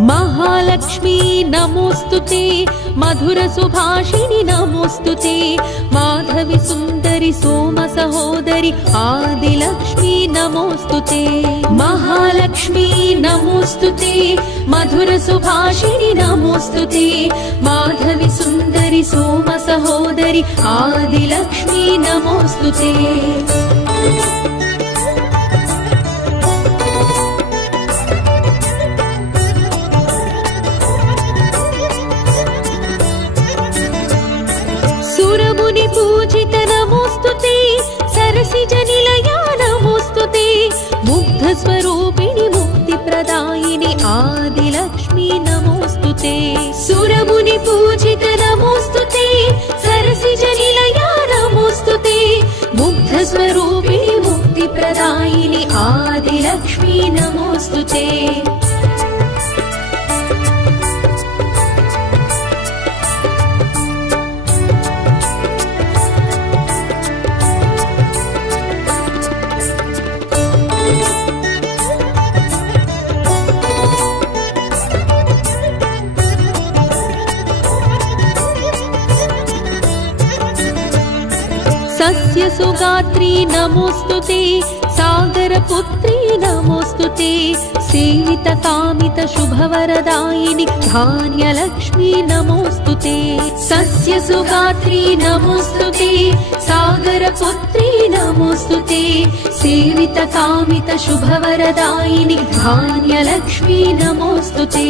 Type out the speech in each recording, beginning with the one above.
महालक्ष्मी नमोस्तुते, मधुर सुभाषिणि नमोस्तुते, माधवी सुंदरी सोम सहोदरी आदिलक्ष्मी नमोस्तुते। महालक्ष्मी नमोस्तुते, मधुर सुभाषिणि नमोस्तुते, माधवी सुंदरी सोम सहोदरी आदिलक्ष्मी नमोस्तुते। सुरमुनि पूजित नमोस्तुते, सरसिज निलया नमोस्तुते, मुग्ध स्वरूपिणि मुक्ति प्रदायिनि आदिलक्ष्मी नमोस्तुते। सुरमुनि पूजित नमोस्तुते, सरसिज निलया नमोस्तुते, मुग्ध स्वरूपिणि मुक्ति प्रदायिनि आदिलक्ष्मी नमोस्तुते। सस्य सुगात्री नमोस्तुते, सागरपुत्री नमोस्तुते, सेवित कामित शुभवरदायिनि धान्यलक्ष्मी नमोस्तुते। सस्य सुगात्री नमोस्तुते, सागरपुत्री नमोस्तुते, सेवित कामित शुभवरदायिनि धान्यलक्ष्मी नमोस्तुते।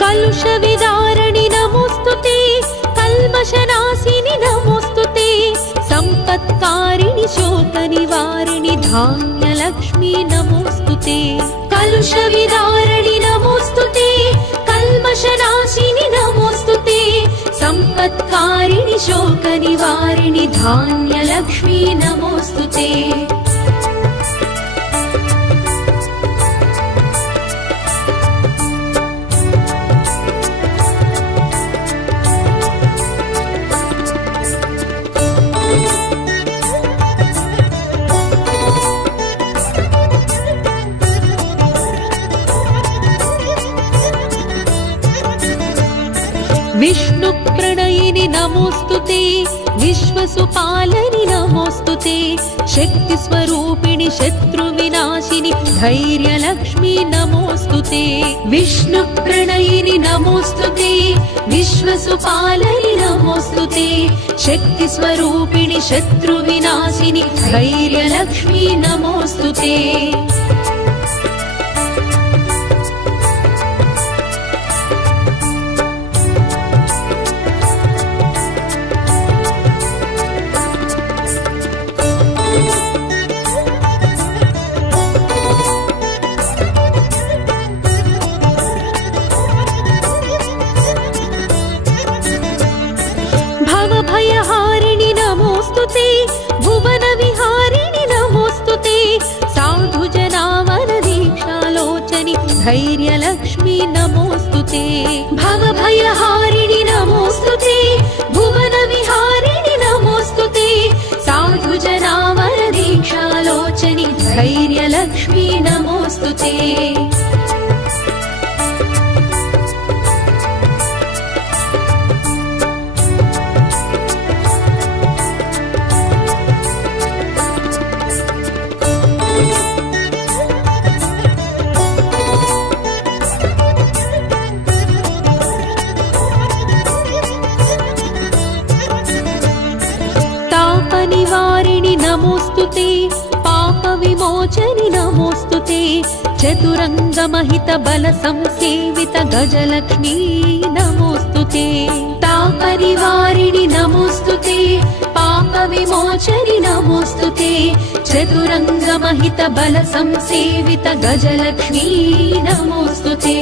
कलुषविदारिणि नमोस्तुते, कल्मषनाशिनि नमोस्तुते, संपत्कारिणि शोकनिवारिणि धान्यलक्ष्मी नमोस्तुते। कलुषविदारिणि नमोस्तुते, कल्मषनाशिनि नमोस्तुते, संपत्कारिणि शोकनिवारिणि धान्यलक्ष्मी नमोस्तुते। विष्णु प्रणयिनि नमोस्तुते, विश्वसुपालनि नमोस्तुते, शक्ति स्वरूपिणि शत्रुविनाशिनि धैर्यलक्ष्मी नमोस्तुते। विष्णु प्रणयिनि नमोस्तुते, विश्वसुपालनि नमोस्तुते, शक्ति स्वरूपिणि शत्रुविनाशिनि धैर्यलक्ष्मी नमोस्तुते। भयहारिणि नमोस्तुते, भुवन विहारिणि नमोस्तुते, साधु जनावन दीक्षालोचनि धैर्यलक्ष्मी नमोस्तुते। भवभयहारिणि नमोस्तुते, भुवन विहारिणि नमोस्तुते, साधु जनावन दीक्षालोचनि धैर्यलक्ष्मी नमोस्तुते। विमोचनि नमोस्तुते चतुरंगमहित बल संसेवित गजलक्ष्मी नमोस्तुते तापरिवारिणि नमोस्तुते पाप विमोचनि नमोस्तुते चतुरंगमहित बल संसेवित गजलक्ष्मी नमोस्तुते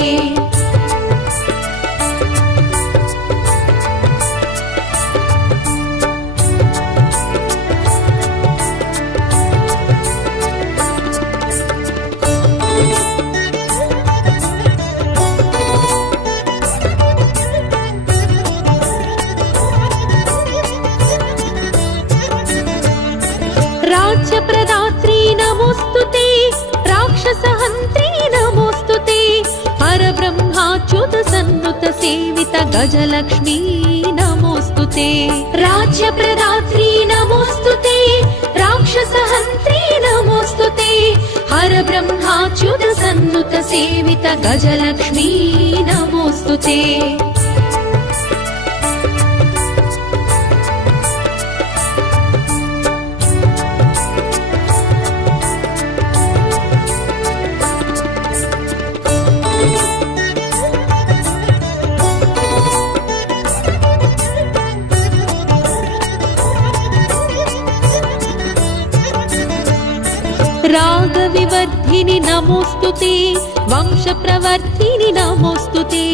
राज्यप्रदात्री नमोस्तुते राक्षसहन्त्री नमोस्तुते परब्रह्माच्युत सन्नुत सेवित गजलक्ष्मी नमोस्तुते राज्यप्रदात्री नमोस्तुते राक्षसहन्त्री नमोस्तुते परब्रह्माच्युत सन्नुत सेवित गजलक्ष्मी नमोस्तुते रागविवर्धिनि नमोस्तुते वंशप्रवर्धिनि नमोस्तुते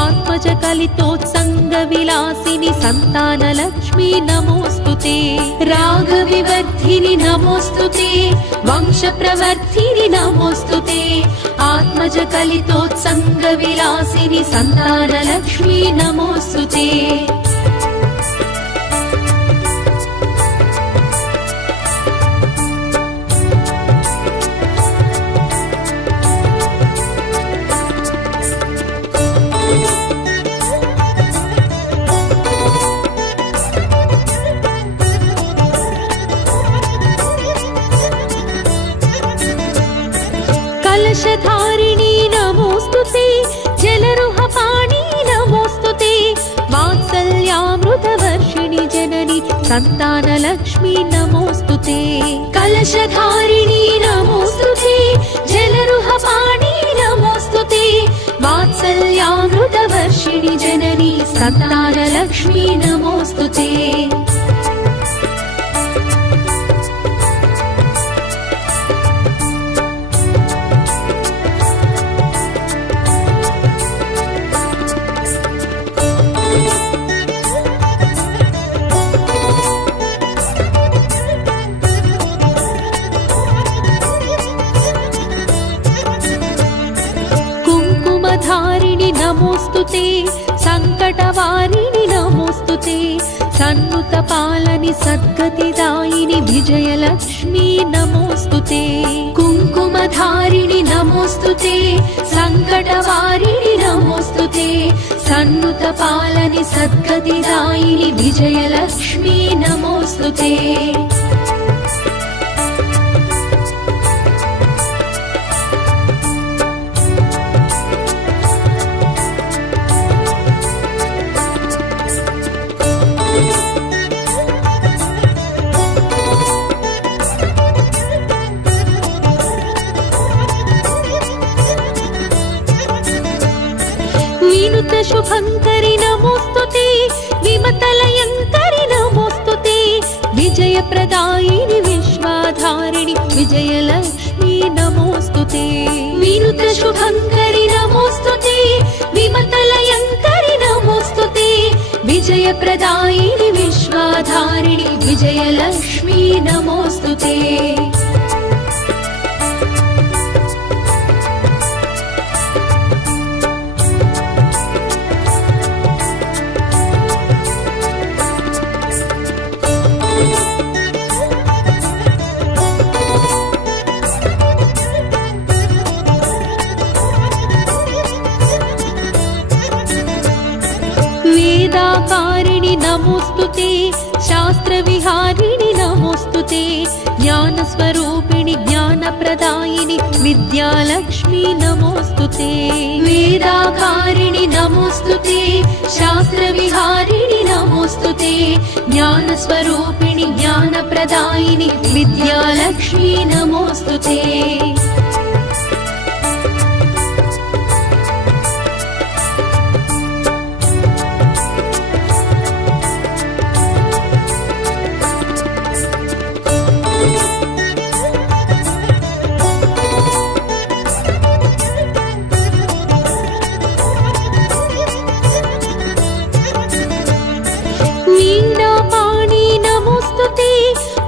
आत्मजकलितोत्सङ्गविलासिनि सन्तानलक्ष्मी नमोस्तुते रागविवर्धिनि नमोस्तुते वंशप्रवर्धिनि नमोस्तुते आत्मजकलितोत्सङ्गविलासिनि सन्तानलक्ष्मी नमोस्तुते कलशधारिणी नमोस्तुते जलरुहपाणी नमोस्तुते वात्सल्यामृतवर्षिणि जननी सन्तानलक्ष्मी नमोस्तुते कलशधारिणी नमोस्तुते जलरुहपाणी नमोस्तुते वात्सल्यामृतवर्षिणि जननी सन्तानलक्ष्मी नमोस्तुते धारिणि नमोस्तुते संकटवारिणि नमोस्तुते सन्नुतपालनि सद्गतिदायिनि विजयलक्ष्मी नमोस्तुते कुङ्कुमधारिणि नमोस्तुते संकटवारिणि नमोस्तुते सन्नुतपालनि सद्गतिदायिनि विजयलक्ष्मी नमोस्तुते विनुत शुभंकरि नमोस्तुते विमतलयंकरि नमोस्तुते विजयप्रदायिनि विश्वाधारिणि विजयलक्ष्मी नमोस्तुते विनुत शुभंकरि नमोस्तुते विमतलयंकरि नमोस्तुते विजयप्रदायिनि विश्वाधारिणि विजयलक्ष्मी नमोस्तुते वेदाकारिणि नमोस्तुते शास्त्रविहारिणि नमोस्तुते ज्ञानस्वरूपिणि ज्ञानप्रदायिनि विद्यालक्ष्मी नमोस्तुते वेदाकारिणि नमोस्तुते शास्त्रविहारिणि नमोस्तुते ज्ञानस्वरूपिणि ज्ञानप्रदायिनि विद्यालक्ष्मी नमोऽस्तुते। वीणापाणि नमोऽस्तुते,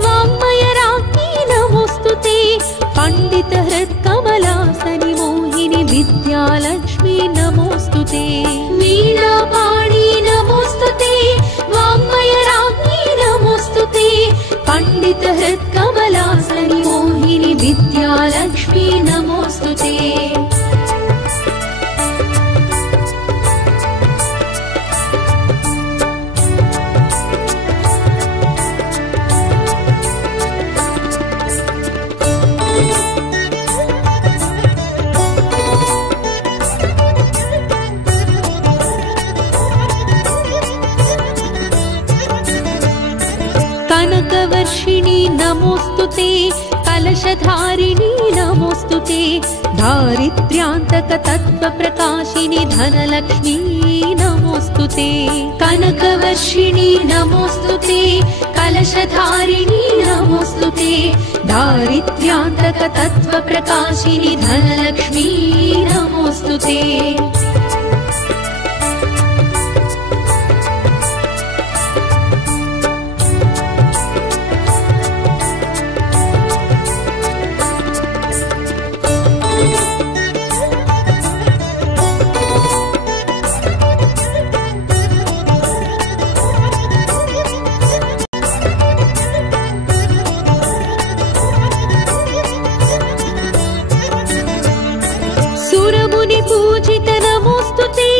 वाङ्मयराज्ञी नमोऽस्तुते, पण्डितहृत्कमलासनि मोहिनि विद्यालक्ष्मी नमोऽस्तुते। वीणापाणि नमोऽस्तुते, वाङ्मयराज्ञी नमोऽस्तुते, पण्डितहृत्कमलासनि मोहिनि विद्यालक्ष्मी नमोऽस्तुते। कनकवर्षिणि नमोऽस्तुते, कलशधारिणि नमोऽस्तुते, दारिद्र्यान्तकतत्त्वप्रकाशिनि धनलक्ष्मी नमोऽस्तुते। कनकवर्षिणि नमोऽस्तुते, कलशधारिणि नमोऽस्तुते, दारिद्र्यान्तकतत्त्वप्रकाशिनि धनलक्ष्मी नमोऽस्तुते। सुरमुनि पूजित नमोऽस्तुते,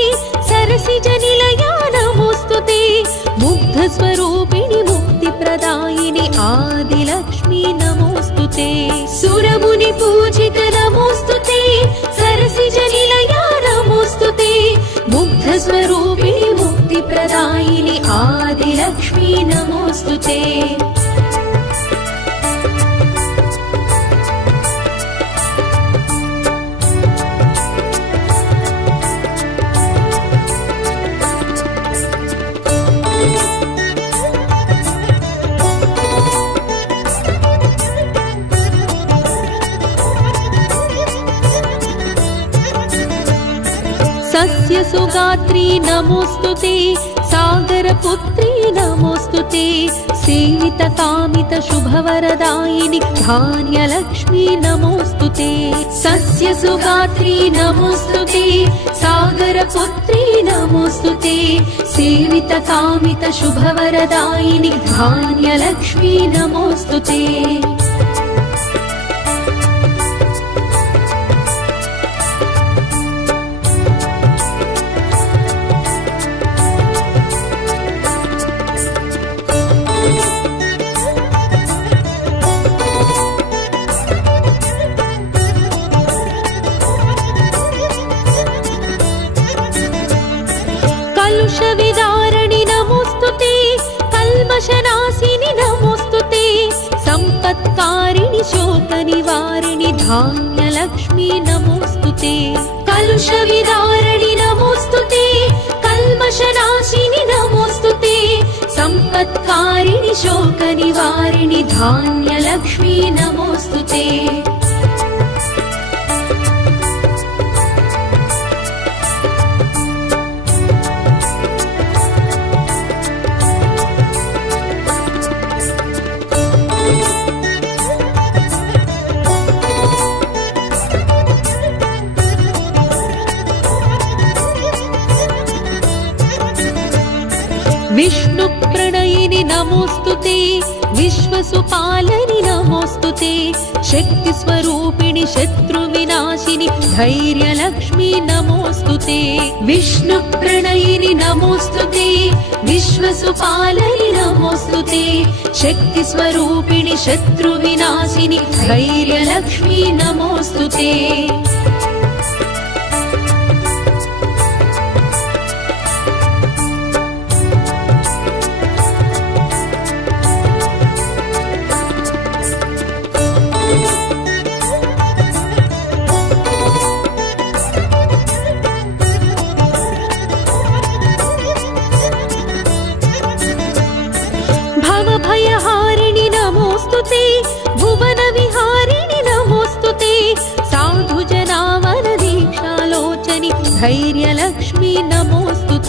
सरसिजनिलया नमोऽस्तुते, मुग्धस्वरूपिणि मुक्तिप्रदायिनि आदिलक्ष्मी नमोऽस्तुते। सुरमुनि पूजित नमोऽस्तुते, सरसिजनिलया नमोऽस्तुते, मुग्धस्वरूपिणि मुक्तिप्रदायिनि आदिलक्ष्मी नमोऽस्तुते। सस्यसुगात्री नमोऽस्तुते, सागरपुत्री नमोऽस्तुते, सेवितकामितशुभवरदायिनि धान्यलक्ष्मी नमोऽस्तुते। सस्यसुगात्री नमोऽस्तुते, सागरपुत्री नमोऽस्तुते, सेवितकामितशुभवरदायिनि धान्यलक्ष्मी नमोऽस्तुते। कलुषविदारणि नमोऽस्तुते, कल्मषनाशिनि नमोऽस्तुते, सम्पत्कारिणि शोकनिवारिणि धान्यलक्ष्मी नमोऽस्तुते। कलुषविदारणि नमोऽस्तुते, कल्मषनाशिनि नमोऽस्तुते, सम्पत्कारिणि शोकनिवारिणि धान्यलक्ष्मी नमोऽस्तुते। विष्णुप्रणयिनि नमोऽस्तुते, विश्वसुपालनि नमोऽस्तुते, शक्तिस्वरूपिणि शत्रुविनाशिनि धैर्यलक्ष्मी नमोऽस्तुते। विष्णुप्रणयिनि नमोऽस्तुते, विश्वसुपालनि नमोऽस्तुते, शक्तिस्वरूपिणि शत्रुविनाशिनि धैर्यलक्ष्मी नमोऽस्तुते।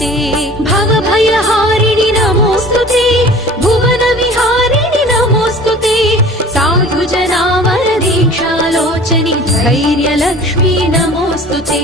नमोस्तुते भवभयहारिणि नमोस्तुते भुवनविहारिणि नमोस्तुते साधुजनावरदीक्षालोचनि धैर्यलक्ष्मी नमोस्तुते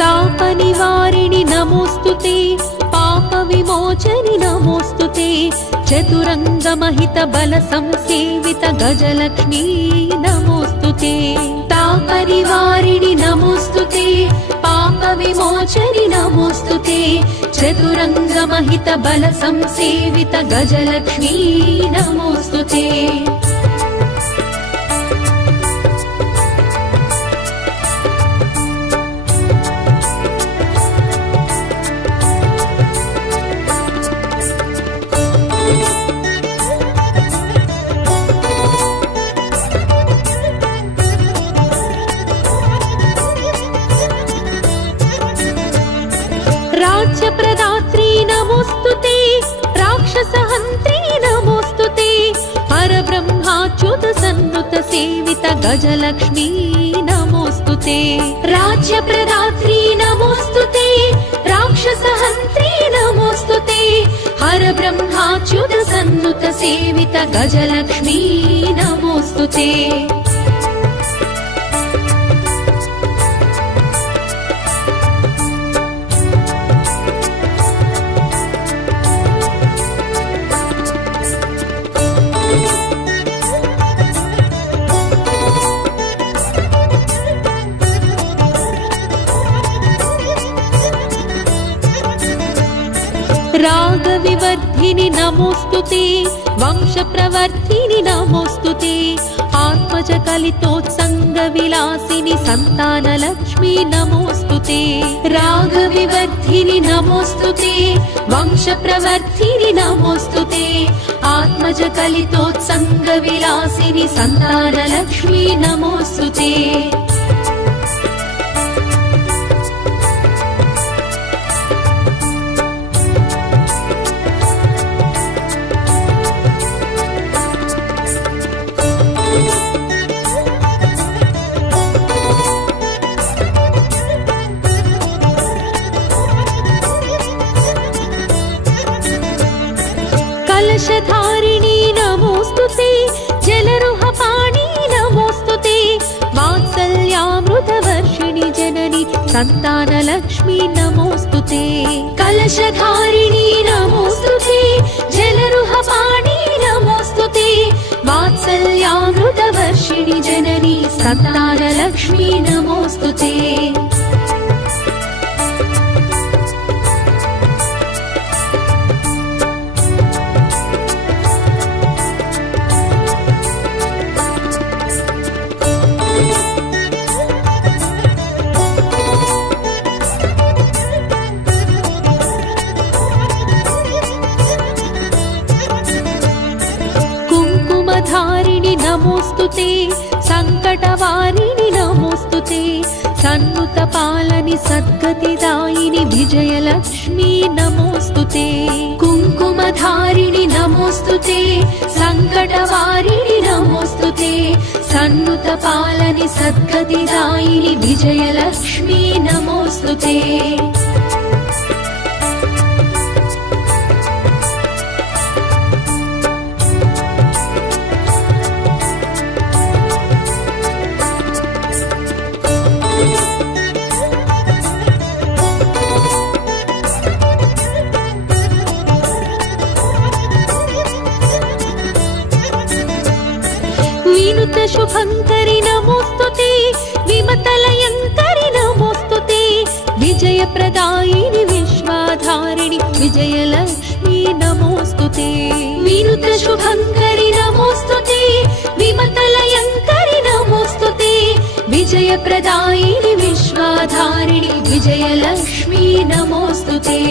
तापनिवारिणि नमोस्तुते पापविमोचनि नमोस्तुते चतुरङ्गमहितबलसंसेवित गजलक्ष्मी नमोस्तुते तापनिवारिणि नमोस्तुते पापविमोचनि नमोस्तुते चतुरङ्गमहितबलसंसेवित गजलक्ष्मी नमोस्तुते राज्यप्रदात्री नमोस्तुते राक्षसहन्त्री नमोस्तुते परब्रह्माच्युतसन्नुतसेवित गजलक्ष्मी नमोस्तुते राज्यप्रदात्री नमोस्तुते राक्षसहन्त्री नमोस्तुते परब्रह्माच्युतसन्नुतसेवित गजलक्ष्मी नमोस्तुते रागविवर्धिनि नमोस्तुते वंशप्रवर्धिनि नमोस्तुते आत्मजकलितोत्सङ्गविलासिनि सन्तानलक्ष्मी नमोस्तुते रागविवर्धिनि नमोस्तुते वंशप्रवर्धिनि नमोस्तुते आत्मजकलितोत्सङ्गविलासिनि सन्तानलक्ष्मी नमोस्तुते कलशधारिणी नमोस्तुते जलरुहपाणि नमोस्तुते वात्सल्यामृतवर्षिणि जननि सन्तानलक्ष्मी नमोस्तुते कलशधारिणी नमोस्तुते जलरुहपाणि नमोस्तुते वात्सल्यामृतवर्षिणि जननि सन्तानलक्ष्मी नमोस्तुते धारिणि नमोस्तुते संकटवारिणि नमोस्तुते सन्नुतपालनि सद्गतिदायिनि विजयलक्ष्मी नमोस्तुते कुङ्कुमधारिणि नमोस्तुते संकटवारिणि नमोस्तुते सन्नुतपालनि सद्गतिदायिनि विजयलक्ष्मी नमोस्तुते विनुत शुभंकरि नमोस्तुते विमतलयंकरि नमोस्तुते विजयप्रदायिनि विश्वाधारिणि विजयलक्ष्मी नमोस्तुते विनुत शुभंकरि नमोस्तुते विमतलयंकरि नमोस्तुते विजयप्रदायिनि विश्वाधारिणि विजयलक्ष्मी नमोस्तुते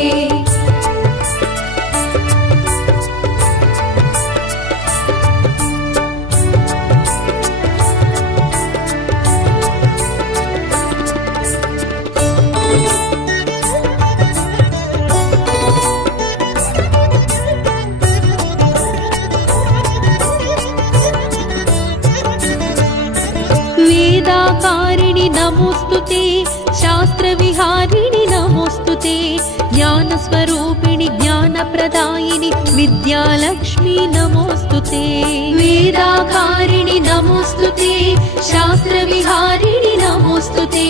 नमोस्तुते शास्त्रविहारिणि नमोस्तुते ज्ञानस्वरूपिणि ज्ञानप्रदायिनि विद्यालक्ष्मी नमोस्तुते वेदाकारिणि नमोस्तुते शास्त्रविहारिणि नमोस्तुते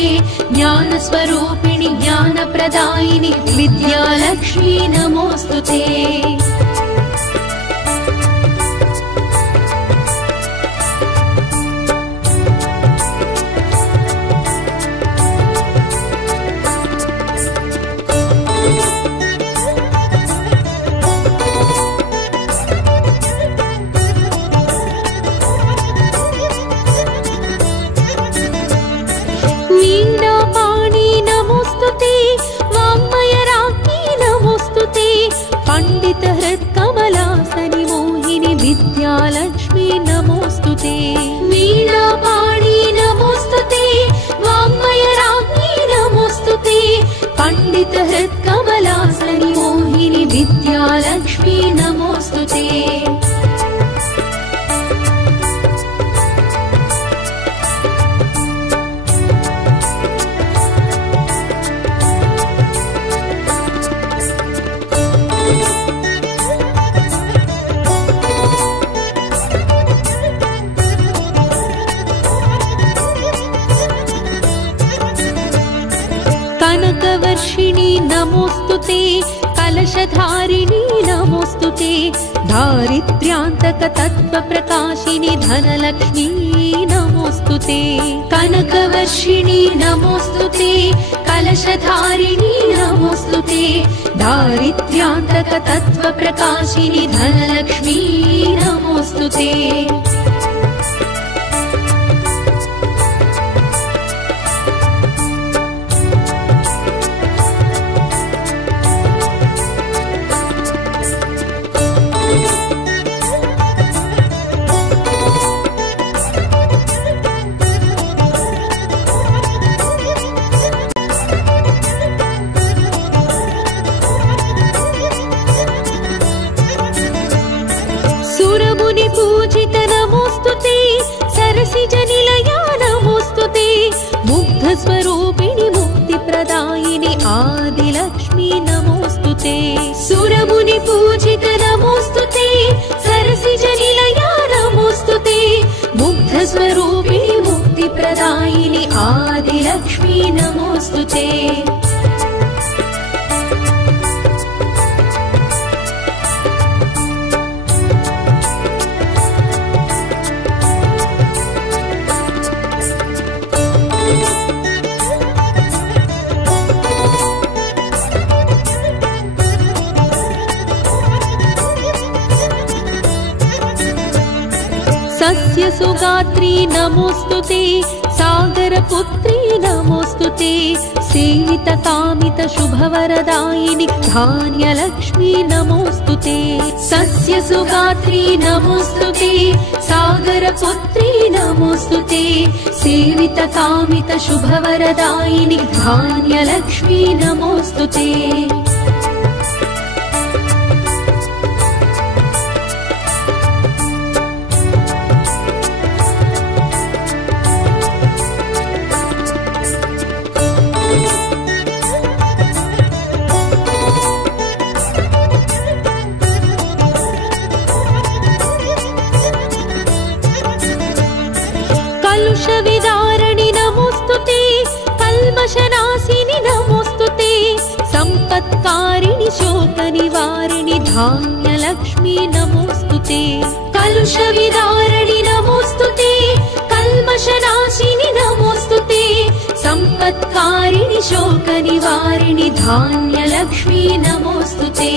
ज्ञानस्वरूपिणि ज्ञानप्रदायिनि विद्यालक्ष्मी नमोस्तुते पंडितहृत्कमलासनि मोहिनि विद्यालक्ष्मी नमोस्तुते वीणापाणि नमोस्तुते वाङ्मयराज्ञी नमोस्तुते पंडितहृत्कमलासनि मोहिनि विद्यालक्ष्मी नमोस्तुते कनकवर्षिणि नमोस्तुते कलशधारिणि नमोस्तुते दारिद्र्यान्तकतत्त्वप्रकाशिनि धनलक्ष्मी नमोस्तुते कनकवर्षिणि नमोस्तुते कलशधारिणि नमोस्तुते दारिद्र्यान्तकतत्त्वप्रकाशिनि धनलक्ष्मी नमोस्तुते पूजित नमोस्तुते सरसिजनिलया नमोस्तुते मुग्धस्वरूपिणि मुक्तिप्रदायिनि आदिलक्ष्मी नमोस्तुते सुरमुनि पूजित नमोस्तुते सरसिजनिलया नमोस्तुते मुग्धस्वरूपिणि मुक्तिप्रदायिनि आदिलक्ष्मी नमोस्तुते सस्यसुगात्री नमोस्तुते सागरपुत्री नमोस्तुते सेवितकामितशुभवरदायिनि धान्यलक्ष्मी नमोस्तुते सस्यसुगात्री नमोस्तुते सागरपुत्री नमोस्तुते सेवितकामितशुभवरदायिनि धान्यलक्ष्मी नमोस्तुते कलुषविदारणि नमोस्तुते कल्मषनाशिनि नमोस्तुते संपत्कारिणि शोकनिवारिणि धान्यलक्ष्मी नमोस्तुते कलुषविदारणि नमोस्तुते कल्मषनाशिनि नमोस्तुते संपत्कारिणि शोकनिवारिणि धान्यलक्ष्मी नमोस्तुते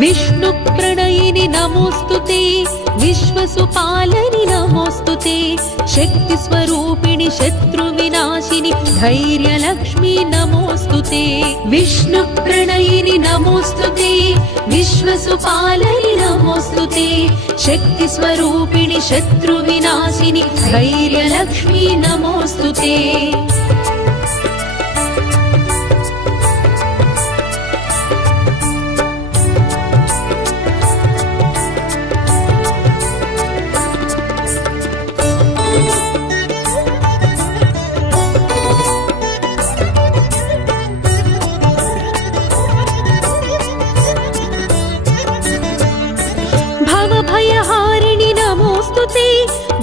विष्णुप्रणयिनि नमोस्तुते विश्वसुपालनि नमोस्तुते शक्तिस्वरूपिणि शत्रुविनाशिनि धैर्यलक्ष्मी नमोस्तुते विष्णुप्रणयिनि नमोस्तुते विश्वसुपालनि नमोस्तुते शक्तिस्वरूपिणि शत्रुविनाशिनि धैर्यलक्ष्मी नमोस्तुते भयहारिणि नमोस्तुते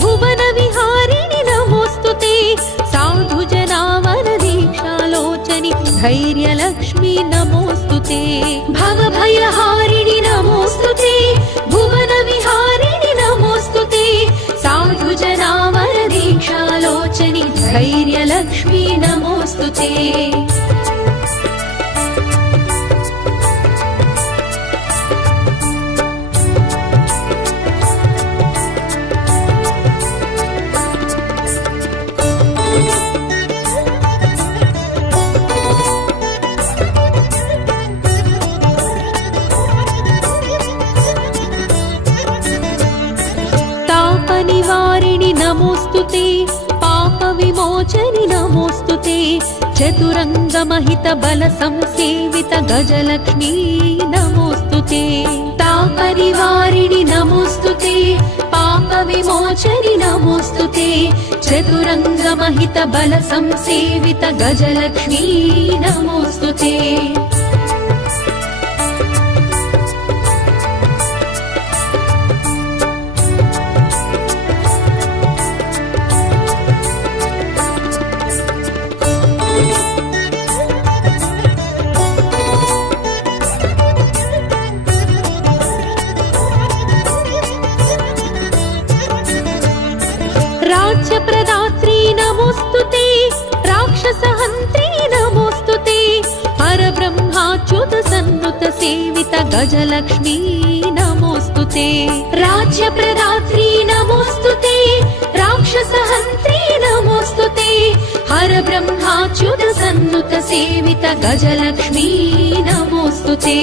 भुवनविहारिणि नमोस्तुते साधुजनावरदीक्षालोचनि धैर्यलक्ष्मी नमोस्तुते भवभयहारिणि नमोस्तुते भुवनविहारिणि नमोस्तुते साधुजनावरदीक्षालोचनि धैर्यलक्ष्मी नमोस्तुते निवारिणि नमोस्तुते पापविमोचनि नमोस्तुते चतुरङ्गमहितबलसंसेवित गजलक्ष्मी नमोस्तुते तापनिवारिणि नमोस्तुते पापविमोचनि नमोस्तुते चतुरङ्गमहितबलसंसेवित गजलक्ष्मी नमोस्तुते राज्यप्रदात्री नमोस्तुते राक्षसहन्त्री नमोस्तुते परब्रह्माच्युत सन्नुत सेवित गजलक्ष्मी नमोस्तुते राज्यप्रदात्री नमोस्तुते राक्षसहन्त्री नमोस्तुते परब्रह्माच्युत सन्नुत सेवित गजलक्ष्मी नमोस्तुते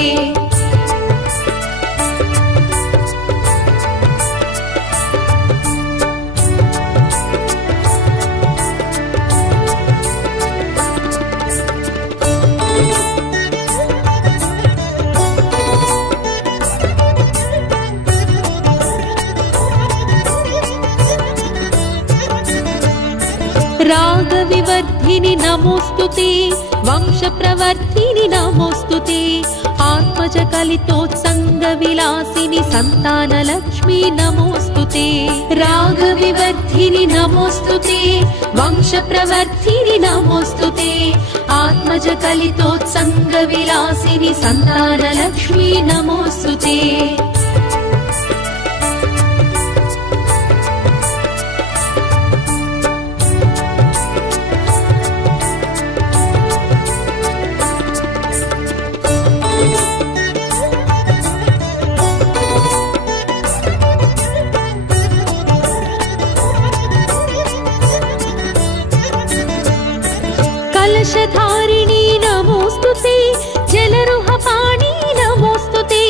रागविवर्धिनि नमोस्तुते वंशप्रवर्धिनि नमोस्तुते आत्मजकलितोत्सङ्गविलासिनि सन्तानलक्ष्मी नमोस्तुते रागविवर्धिनि नमोस्तुते वंशप्रवर्धिनि नमोस्तुते आत्मजकलितोत्सङ्गविलासिनि सन्तानलक्ष्मी नमोस्तुते कलशधारिणी नमोस्तुते जलरुहपाणि नमोस्तुते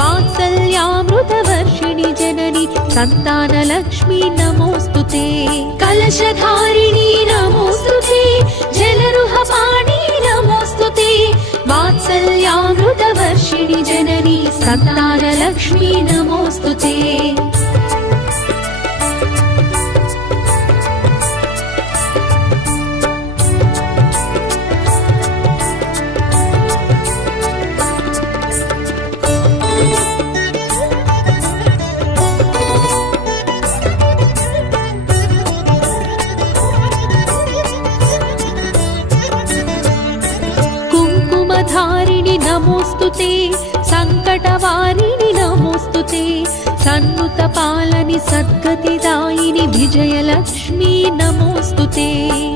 वात्सल्यामृतवर्षिणि जननि सन्तानलक्ष्मी नमोस्तुते कलशधारिणी नमोस्तुते जलरुहपाणि नमोस्तुते वात्सल्यामृतवर्षिणि जननि सन्तानलक्ष्मी नमोस्तुते धारिणि नमोस्तुते संकटवारिणि नमोस्तुते सन्नुतपालनि सद्गतिदायिनि विजयलक्ष्मी नमोस्तुते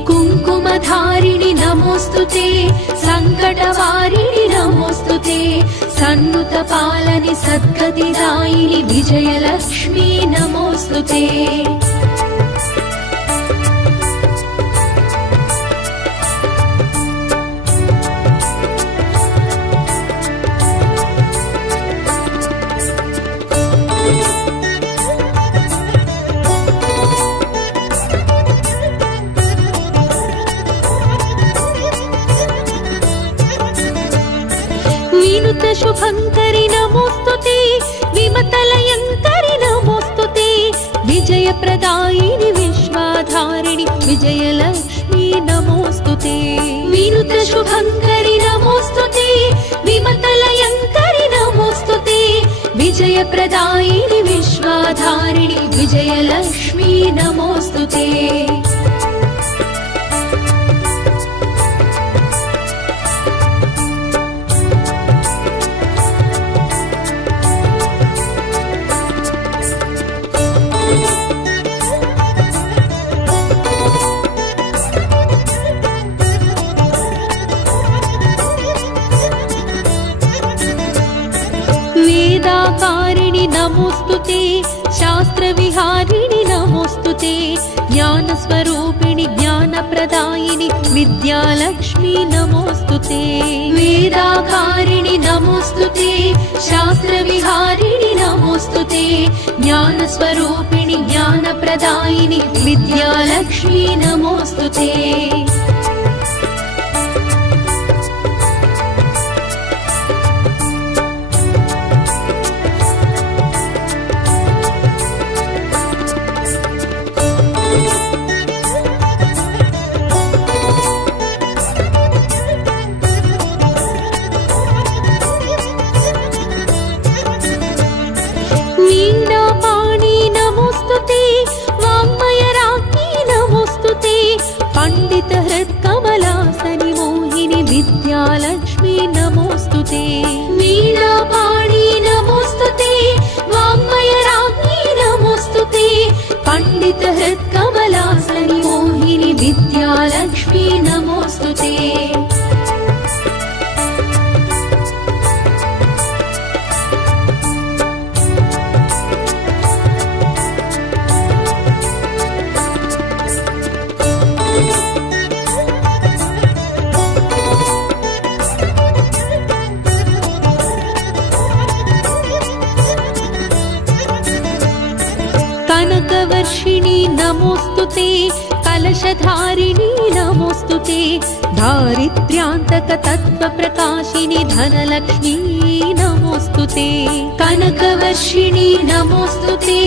कुङ्कुमधारिणि नमोस्तुते संकटवारिणि नमोस्तुते सन्नुतपालनि सद्गतिदायिनि विजयलक्ष्मी नमोऽस्तुते। शुभंकरि नमोस्तुते, विमतलयंकरि नमोस्तुते, विजयप्रदायिनि विश्वाधारिणि विजयलक्ष्मी नमोस्तुते। विनुत शुभंकरि नमोस्तुते, विमतलयंकरि नमोस्तुते, विजयप्रदायिनि विश्वाधारिणि विजयलक्ष्मी नमोस्तुते। वेदाकारिणि नमोस्तुते, शास्त्रविहारिणि नमोस्तुते, ज्ञानस्वरूपिणि ज्ञानप्रदायिनि विद्यालक्ष्मी नमोस्तुते। वेदाकारिणि नमोस्तुते, शास्त्रविहारिणि नमोस्तुते, ज्ञानस्वरूपिणि ज्ञानप्रदायिनि विद्यालक्ष्मी नमोस्तुते। पंडितहृत्कमलासनि मोहिनि विद्यालक्ष्मी नमोस्तुते। वीणापाणि नमोस्तुते, वाङ्मयराज्ञी नमोस्तुते, पंडितहृत्कमलासनि मोहिनि विद्यालक्ष्मी नमोस्तुते। कनकवर्षिणि नमोस्तुते, कलशधारिणि नमोस्तुते, दारिद्र्यान्तकतत्त्वप्रकाशिनि धनलक्ष्मी नमोस्तुते। कनकवर्षिणि नमोस्तुते,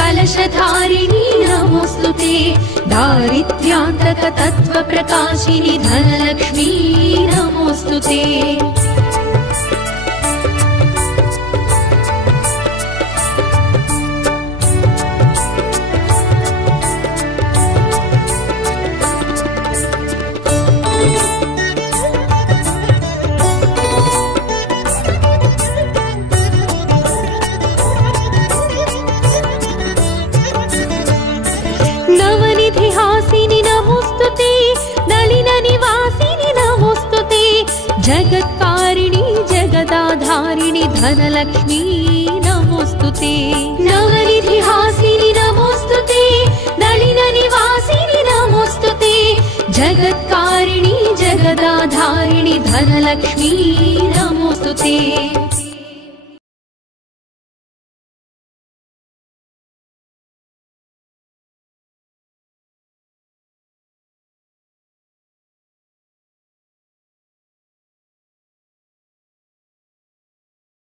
कलशधारिणि नमोस्तुते, दारिद्र्यान्तकतत्त्वप्रकाशिनि धनलक्ष्मी नमोस्तुते। नवनिधिहासिनि नमोस्तुते, नलिननिवासिनि नमोस्तुते, जगत्कारिणि जगदाधारिणि धनलक्ष्मी नमोस्तुते। नवनिधिहासिनि नमोस्तुते, नलिननिवासिनि नमोस्तुते, जगत्कारिणि जगदाधारिणि धनलक्ष्मी नमोस्तुते।